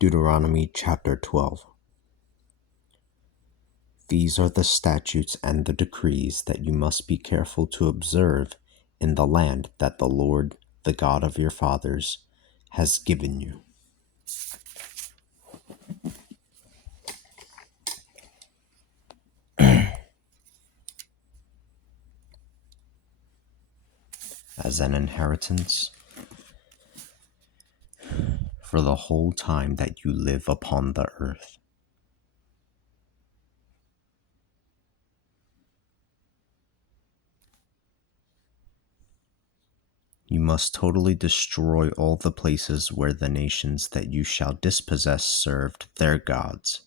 Deuteronomy chapter 12. These are the statutes and the decrees that you must be careful to observe in the land that the Lord, the God of your fathers, has given you. As an inheritance for the whole time that you live upon the earth. You must totally destroy all the places where the nations that you shall dispossess served their gods,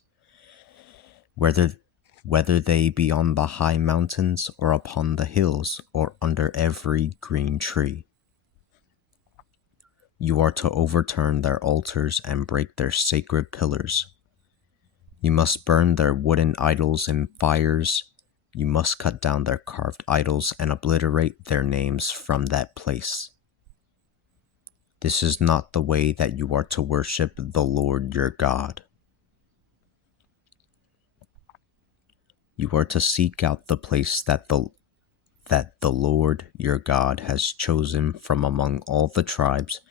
whether they be on the high mountains or upon the hills or under every green tree. You are to overturn their altars and break their sacred pillars. You must burn their wooden idols in fires. You must cut down their carved idols and obliterate their names from that place. This is not the way that you are to worship the Lord your God. You are to seek out the place that the Lord your God has chosen from among all the tribes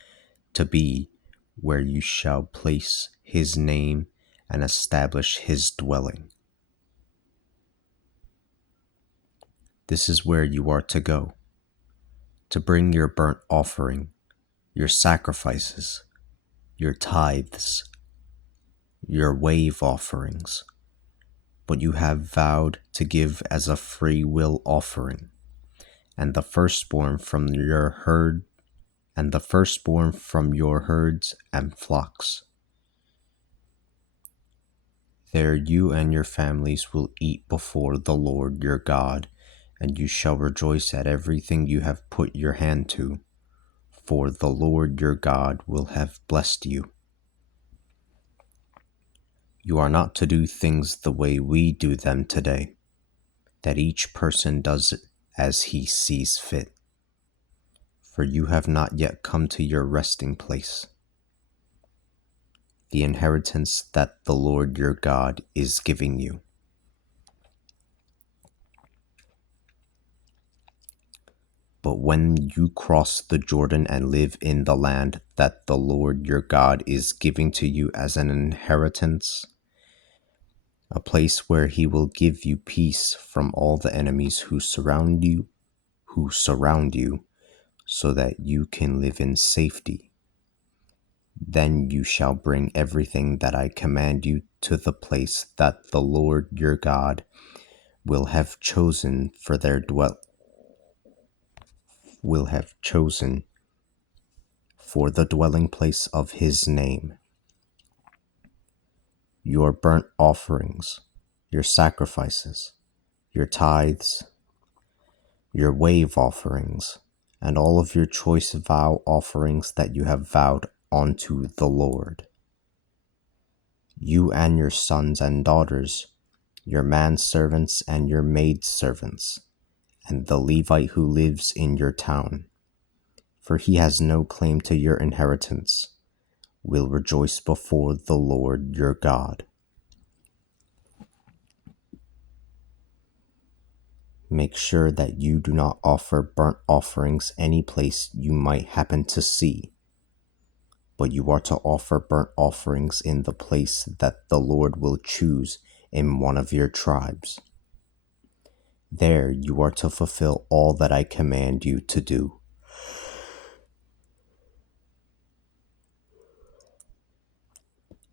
to be where you shall place his name and establish his dwelling. This is where you are to go, to bring your burnt offering, your sacrifices, your tithes, your wave offerings, what you have vowed to give as a free will offering, and the firstborn from your herd, and the firstborn from your herds and flocks. There you and your families will eat before the Lord your God, and you shall rejoice at everything you have put your hand to, for the Lord your God will have blessed you. You are not to do things the way we do them today, that each person does it as he sees fit. For you have not yet come to your resting place, the inheritance that the Lord your God is giving you. But when you cross the Jordan and live in the land that the Lord your God is giving to you as an inheritance, a place where he will give you peace from all the enemies who surround you, so that you can live in safety. Then you shall bring everything that I command you to the place that the Lord your God will have chosen for the dwelling place of his name. Your burnt offerings, your sacrifices, your tithes, your wave offerings, and all of your choice vow offerings that you have vowed unto the Lord. You and your sons and daughters, your manservants and your maidservants, and the Levite who lives in your town, for he has no claim to your inheritance, will rejoice before the Lord your God. Make sure that you do not offer burnt offerings any place you might happen to see, but you are to offer burnt offerings in the place that the Lord will choose in one of your tribes. There you are to fulfill all that I command you to do.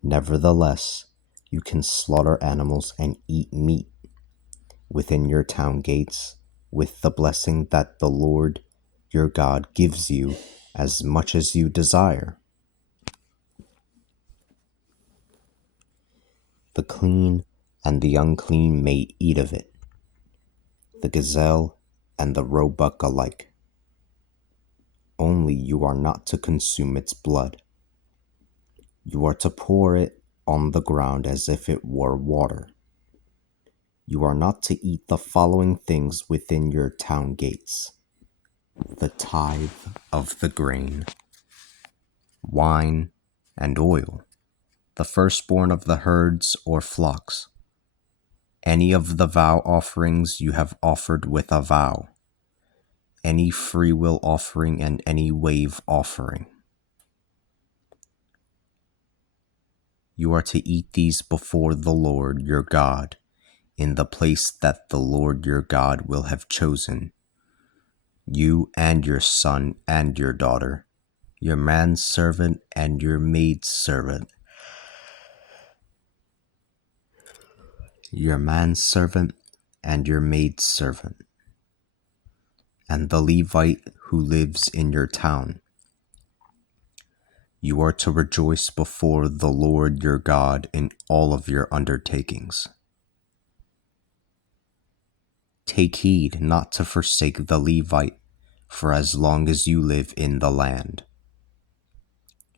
Nevertheless, you can slaughter animals and eat meat within your town gates, with the blessing that the Lord your God gives you as much as you desire. The clean and the unclean may eat of it, the gazelle and the roebuck alike. Only you are not to consume its blood. You are to pour it on the ground as if it were water. You are not to eat the following things within your town gates: the tithe of the grain, wine and oil, the firstborn of the herds or flocks, any of the vow offerings you have offered with a vow, any freewill offering and any wave offering. You are to eat these before the Lord your God, in the place that the Lord your God will have chosen, you and your son and your daughter, your manservant and your maidservant, your manservant and your maidservant, and the Levite who lives in your town. You are to rejoice before the Lord your God in all of your undertakings. Take heed not to forsake the Levite for as long as you live in the land.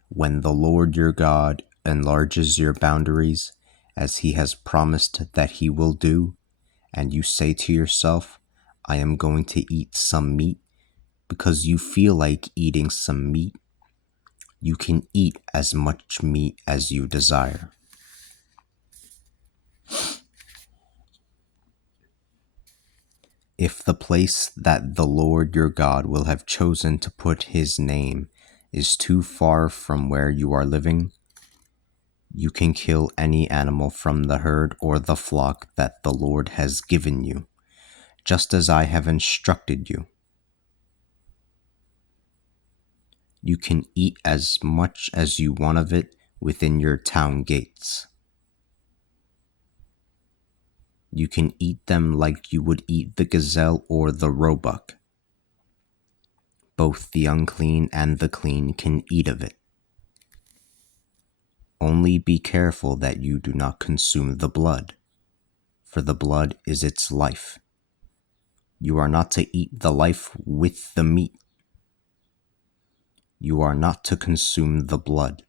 When the Lord your God enlarges your boundaries, as he has promised that he will do, and you say to yourself, I am going to eat some meat, because you feel like eating some meat, you can eat as much meat as you desire. If the place that the Lord your God will have chosen to put his name is too far from where you are living, you can kill any animal from the herd or the flock that the Lord has given you, just as I have instructed you. You can eat as much as you want of it within your town gates. You can eat them like you would eat the gazelle or the roebuck. Both the unclean and the clean can eat of it. Only be careful that you do not consume the blood, for the blood is its life. You are not to eat the life with the meat. You are not to consume the blood.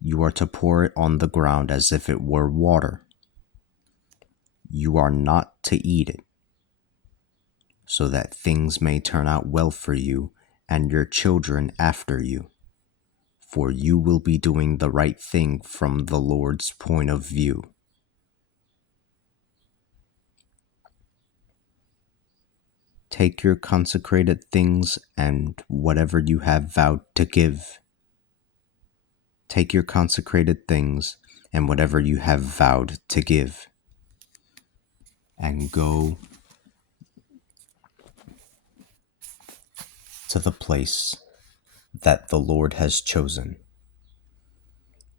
You are to pour it on the ground as if it were water. You are not to eat it, so that things may turn out well for you and your children after you, for you will be doing the right thing from the Lord's point of view. Take your consecrated things and whatever you have vowed to give. Take your consecrated things and whatever you have vowed to give, and go to the place that the Lord has chosen.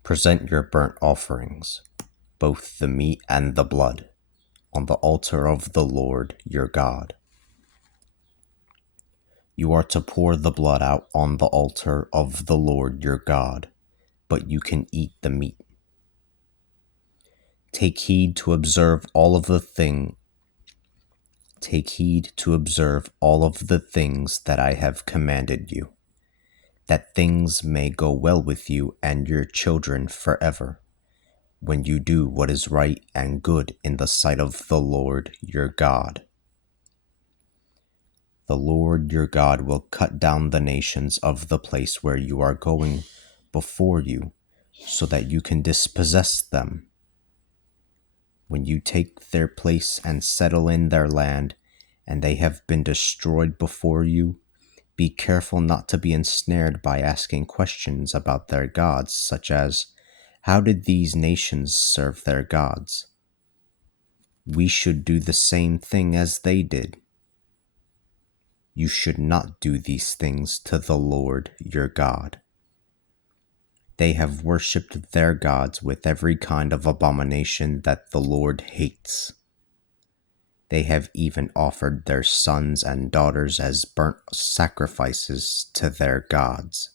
Present your burnt offerings, both the meat and the blood, on the altar of the Lord your God. You are to pour the blood out on the altar of the Lord your God, but you can eat the meat. Take heed to observe all of the things that I have commanded you, that things may go well with you and your children forever, when you do what is right and good in the sight of the Lord your God. The Lord your God will cut down the nations of the place where you are going before you, so that you can dispossess them. When you take their place and settle in their land, and they have been destroyed before you, be careful not to be ensnared by asking questions about their gods, such as, how did these nations serve their gods? We should do the same thing as they did. You should not do these things to the Lord your God. They have worshipped their gods with every kind of abomination that the Lord hates. They have even offered their sons and daughters as burnt sacrifices to their gods.